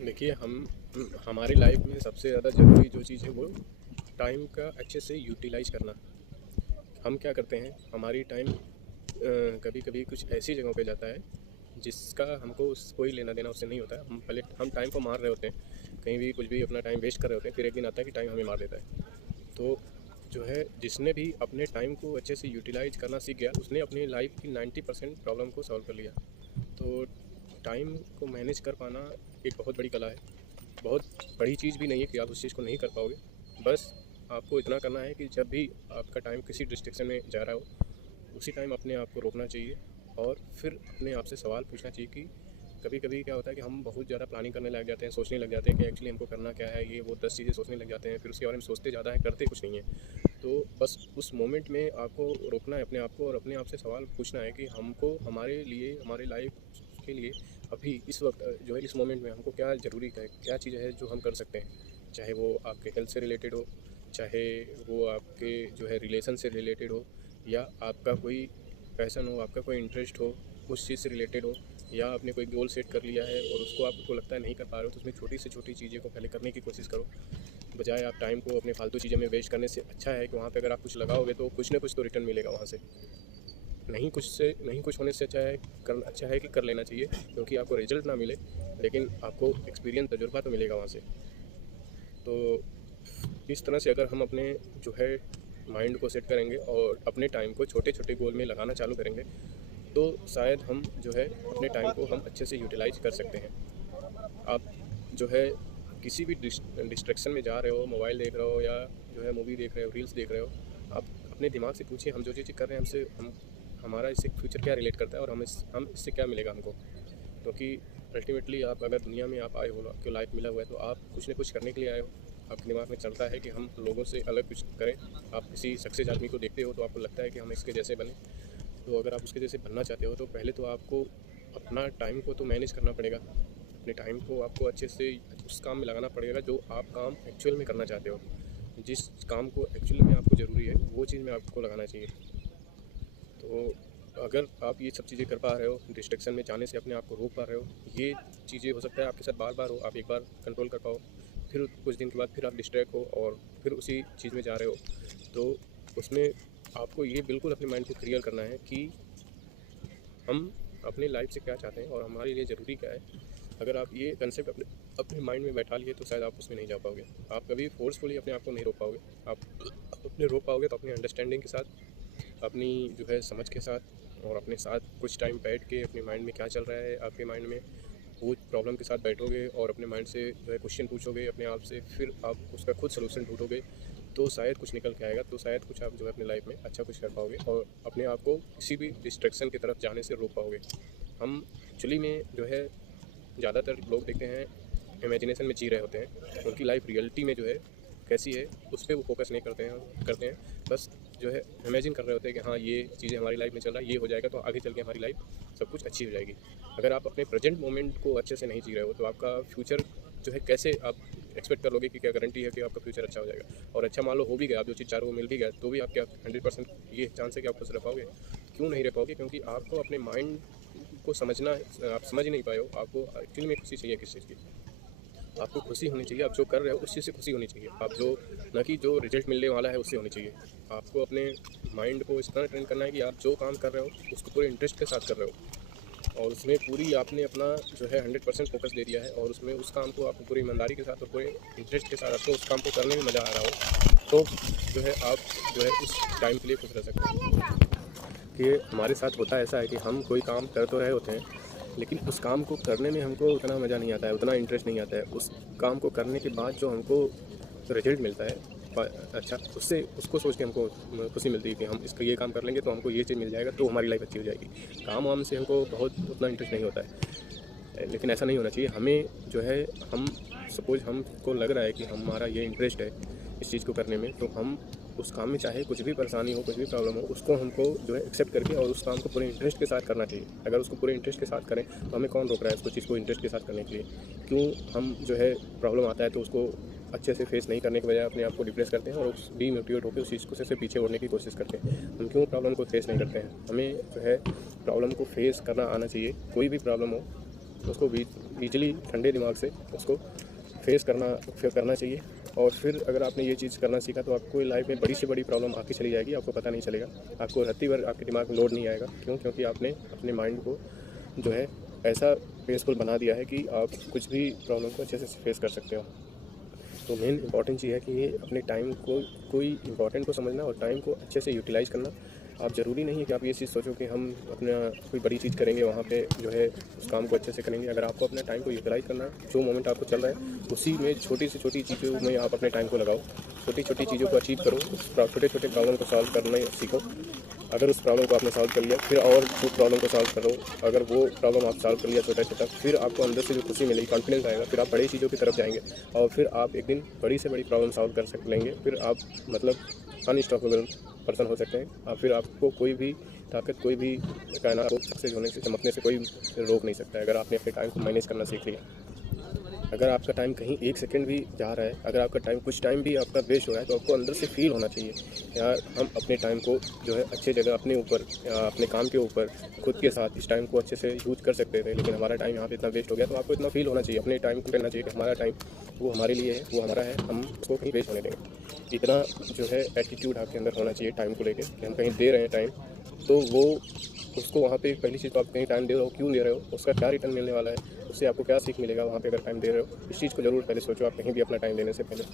देखिए हमारी लाइफ में सबसे ज़्यादा ज़रूरी जो चीज़ है वो टाइम का अच्छे से यूटिलाइज करना। हम क्या करते हैं, हमारी टाइम कभी कभी कुछ ऐसी जगहों पे जाता है जिसका हमको उस कोई लेना देना उससे नहीं होता है। हम टाइम को मार रहे होते हैं, कहीं भी कुछ भी अपना टाइम वेस्ट कर रहे होते हैं, फिर एक दिन आता है कि टाइम हमें मार देता है। तो जो है, जिसने भी अपने टाइम को अच्छे से यूटिलाइज करना सीख गया उसने अपनी लाइफ की 90% प्रॉब्लम को सॉल्व कर लिया। तो टाइम को मैनेज कर पाना एक बहुत बड़ी कला है। बहुत बड़ी चीज़ भी नहीं है कि आप उस चीज़ को नहीं कर पाओगे। बस आपको इतना करना है कि जब भी आपका टाइम किसी डिस्ट्रैक्शन में जा रहा हो, उसी टाइम अपने आप को रोकना चाहिए और फिर अपने आप से सवाल पूछना चाहिए कि कभी कभी क्या होता है कि हम बहुत ज़्यादा प्लानिंग करने लग जाते हैं, सोचने लग जाते हैं कि एक्चुअली हमको करना क्या है, ये वो 10 चीज़ें सोचने लग जाते हैं, फिर उसके बारे में सोचते ज़्यादा है, करते कुछ नहीं है। तो बस उस मोमेंट में आपको रोकना है अपने आप को और अपने आप से सवाल पूछना है कि हमको हमारे लिए, हमारे लाइफ के लिए अभी इस वक्त जो है, इस मोमेंट में हमको क्या ज़रूरी है, क्या चीज़ है जो हम कर सकते हैं। चाहे वो आपके हेल्थ से रिलेटेड हो, चाहे वो आपके जो है रिलेशन से रिलेटेड हो, या आपका कोई पैशन हो, आपका कोई इंटरेस्ट हो, उस चीज़ से रिलेटेड हो, या आपने कोई गोल सेट कर लिया है और उसको आपको लगता है नहीं कर पा रहे हो, तो उसमें छोटी से छोटी चीज़ें को पहले करने की कोशिश करो। बजाय आप टाइम को अपने फालतू चीज़ों में वेस्ट करने से अच्छा है कि वहाँ पे अगर आप कुछ लगाओगे तो कुछ ना कुछ तो रिटर्न मिलेगा वहाँ से। नहीं कुछ होने से अच्छा है कि कर लेना चाहिए, क्योंकि आपको रिजल्ट ना मिले लेकिन आपको एक्सपीरियंस, तजुर्बा तो मिलेगा वहाँ से। तो इस तरह से अगर हम अपने जो है माइंड को सेट करेंगे और अपने टाइम को छोटे छोटे गोल में लगाना चालू करेंगे, तो शायद हम जो है अपने टाइम को हम अच्छे से यूटिलाइज कर सकते हैं। आप जो है किसी भी डिस्ट्रैक्शन में जा रहे हो, मोबाइल देख रहे हो या जो है मूवी देख रहे हो, रील्स देख रहे हो, आप अपने दिमाग से पूछिए हम जो चीज़ कर रहे हैं हमसे हम हमारा इससे फ्यूचर क्या रिलेट करता है और हम इससे क्या मिलेगा हमको। क्योंकि अल्टीमेटली आप अगर दुनिया में आप आए हो, आपको लाइफ मिला हुआ है, तो आप कुछ ना कुछ करने के लिए आए हो। आपके दिमाग में चलता है कि हम लोगों से अलग कुछ करें। आप किसी सक्सेस आदमी को देखते हो तो आपको लगता है कि हम इसके जैसे बने। तो अगर आप उसके जैसे बनना चाहते हो तो पहले तो आपको अपना टाइम को तो मैनेज करना पड़ेगा। अपने टाइम को आपको अच्छे से उस काम में लगाना पड़ेगा जो आप काम एक्चुअल में करना चाहते हो। जिस काम को एक्चुअल में आपको ज़रूरी है वो चीज़ में आपको लगाना चाहिए। तो अगर आप ये सब चीज़ें कर पा रहे हो, डिस्ट्रैक्शन में जाने से अपने आप को रोक पा रहे हो, ये चीज़ें हो सकता है आपके साथ बार बार हो, आप एक बार कंट्रोल कर पाओ, फिर कुछ दिन के बाद फिर आप डिस्ट्रैक्ट हो और फिर उसी चीज़ में जा रहे हो। तो उसमें आपको ये बिल्कुल अपने माइंड को क्लियर करना है कि हम अपने लाइफ से क्या चाहते हैं और हमारे लिए ज़रूरी क्या है। अगर आप ये कंसेप्ट अपने अपने माइंड में बैठा लिए तो शायद आप उसमें नहीं जा पाओगे। आप कभी फोर्सफुली अपने आप को नहीं रोक पाओगे। आप अपने रोक पाओगे तो अपनी अंडरस्टैंडिंग के साथ, अपनी जो है समझ के साथ, और अपने साथ कुछ टाइम बैठ के अपने माइंड में क्या चल रहा है आपके माइंड में, वो प्रॉब्लम के साथ बैठोगे और अपने माइंड से जो है क्वेश्चन पूछोगे अपने आप से, फिर आप उसका खुद सलूशन ढूंढोगे, तो शायद कुछ निकल के आएगा। तो शायद कुछ आप जो है अपनी लाइफ में अच्छा कुछ कर पाओगे और अपने आप को किसी भी डिस्ट्रैक्शन की तरफ जाने से रोक पाओगे। हम एक्चुअली में जो है ज़्यादातर लोग देखते हैं इमेजिनेशन में जी रहे होते हैं, उनकी लाइफ रियलिटी में जो है कैसी है उस पर वो फोकस नहीं करते हैं। बस जो है इमेजिन कर रहे होते हैं कि हाँ ये चीज़ें हमारी लाइफ में चल रहा है, ये हो जाएगा तो आगे चल के हमारी लाइफ सब कुछ अच्छी हो जाएगी। अगर आप अपने प्रेजेंट मोमेंट को अच्छे से नहीं जी रहे हो तो आपका फ्यूचर जो है कैसे आप एक्सपेक्ट कर लोगे कि क्या गारंटी है कि आपका फ्यूचर अच्छा हो जाएगा। और अच्छा मान लो हो भी गया, आप जो चीज़ चाह रहे हो मिल भी गया, तो भी आप क्या 100% ये चांस है कि आप खुश रह पाओगे? क्यों नहीं रह पाओगे? क्योंकि आपको अपने माइंड को समझना, आप समझ ही नहीं पाए हो। आपको एक्चुअली में खुशी चाहिए किस चीज़ की? आपको खुशी होनी चाहिए, आप जो कर रहे हो उस चीज़ से खुशी होनी चाहिए। आप जो, ना कि जो रिजल्ट मिलने वाला है उससे होनी चाहिए। आपको अपने माइंड को इस तरह ट्रेन करना है कि आप जो काम कर रहे हो उसको पूरे इंटरेस्ट के साथ कर रहे हो और उसमें पूरी आपने अपना जो है 100% फोकस दे दिया है और उसमें उस काम को आप पूरी ईमानदारी के साथ और पूरे इंटरेस्ट के साथ आपको उस काम को करने में मज़ा आ रहा हो, तो जो है आप जो है उस टाइम के लिए खुश रह सकते हैं। कि हमारे साथ होता ऐसा है कि हम कोई काम कर तो रहे होते हैं, लेकिन उस काम को करने में हमको उतना मज़ा नहीं आता है, उतना इंटरेस्ट नहीं आता है। उस काम को करने के बाद जो हमको रिजल्ट मिलता है, अच्छा, उससे उसको सोच के हमको खुशी मिलती है कि हम इसका ये काम कर लेंगे तो हमको ये चीज़ मिल जाएगा तो हमारी लाइफ अच्छी हो जाएगी। काम वाम से हमको बहुत उतना इंटरेस्ट नहीं होता है, लेकिन ऐसा नहीं होना चाहिए। हमें जो है, हम सपोज़ हमको लग रहा है कि हमारा ये इंटरेस्ट है इस चीज़ को करने में, तो हम उस काम में चाहे कुछ भी परेशानी हो, कुछ भी प्रॉब्लम हो, उसको हमको जो है एक्सेप्ट करके और उस काम को पूरे इंटरेस्ट के साथ करना चाहिए। अगर उसको पूरे इंटरेस्ट के साथ करें तो हमें कौन रोक रहा है उसको चीज़ को इंटरेस्ट के साथ करने के लिए? क्यों हम जो है प्रॉब्लम आता है तो उसको अच्छे से फेस नहीं करने के बजाय अपने आप को डिप्रेस करते हैं और उस डीमोटिवेट होकर उस चीज़ को से पीछे ओढ़ने की कोशिश करते हैं? हम क्यों प्रॉब्लम को फेस नहीं करते हैं? हमें जो है प्रॉब्लम को फेस करना आना चाहिए। कोई भी प्रॉब्लम हो उसको भी ईजिली ठंडे दिमाग से उसको फेस करना चाहिए। और फिर अगर आपने ये चीज़ करना सीखा तो आपको लाइफ में बड़ी से बड़ी प्रॉब्लम आती चली जाएगी, आपको पता नहीं चलेगा। आपको रत्ती भर आपके दिमाग में लोड नहीं आएगा। क्यों? क्योंकि आपने अपने माइंड को जो है ऐसा पीसफुल बना दिया है कि आप कुछ भी प्रॉब्लम को अच्छे से फेस कर सकते हो। तो मेन इंपॉर्टेंट चीज़ है कि ये अपने टाइम को कोई इंपॉर्टेंट को समझना और टाइम को अच्छे से यूटिलाइज़ करना। आप ज़रूरी नहीं है कि आप ये चीज़ सोचो कि हम अपना कोई बड़ी चीज़ करेंगे, वहाँ पे जो है उस काम को अच्छे से करेंगे। अगर आपको अपने टाइम को यूटिलाइज़ करना है, जो मोमेंट आपको चल रहा है उसी में छोटी से छोटी चीज़ों में आप अपने टाइम को लगाओ, छोटी छोटी चीज़ों को अचीव करो, छोटे छोटे प्रॉब्लम को सॉल्व करना सीखो। अगर उस प्रॉब्लम को आपने सॉल्व कर लिया, फिर और जो प्रॉब्लम को सॉल्व करो। अगर वो प्रॉब्लम आप सॉल्व कर लिया छोटा छोटा, फिर आपको अंदर से जो खुशी मिलेगी, कॉन्फिडेंस आएगा, फिर आप बड़ी चीज़ों की तरफ जाएंगे और फिर आप एक दिन बड़ी से बड़ी प्रॉब्लम सॉल्व कर लेंगे। फिर आप मतलब अनस्टॉपेबल पर्सन हो सकते हैं। और फिर आपको कोई भी ताकत, कोई भी कायनात को सक्सेस होने से, चमकने से कोई रोक नहीं सकता है, अगर आपने अपने टाइम को मैनेज करना सीख लिया। अगर आपका टाइम कहीं 1 सेकंड भी जा रहा है, अगर आपका टाइम कुछ टाइम भी आपका वेस्ट हो रहा है, तो आपको अंदर से फील होना चाहिए यार हम अपने टाइम को जो है अच्छी जगह अपने ऊपर या अपने काम के ऊपर खुद के साथ इस टाइम को अच्छे से यूज कर सकते थे, लेकिन हमारा टाइम यहाँ पे इतना वेस्ट हो गया। तो आपको इतना फील होना चाहिए, अपने टाइम को कहना चाहिए कि हमारा टाइम वो हमारे लिए है, वो हमारा है, हम उसको कहीं वेस्ट होने देंगे। इतना जो है एटीट्यूड आपके अंदर होना चाहिए टाइम को लेकर कि हम कहीं दे रहे हैं टाइम, तो वो उसको वहाँ पे पहली चीज़ तो आप कहीं टाइम दे रहे हो, क्यों दे रहे हो, उसका क्या रिटर्न मिलने वाला है, उससे आपको क्या सीख मिलेगा वहाँ पे अगर टाइम दे रहे हो। इस चीज़ को ज़रूर पहले सोचो आप कहीं भी अपना टाइम देने से पहले।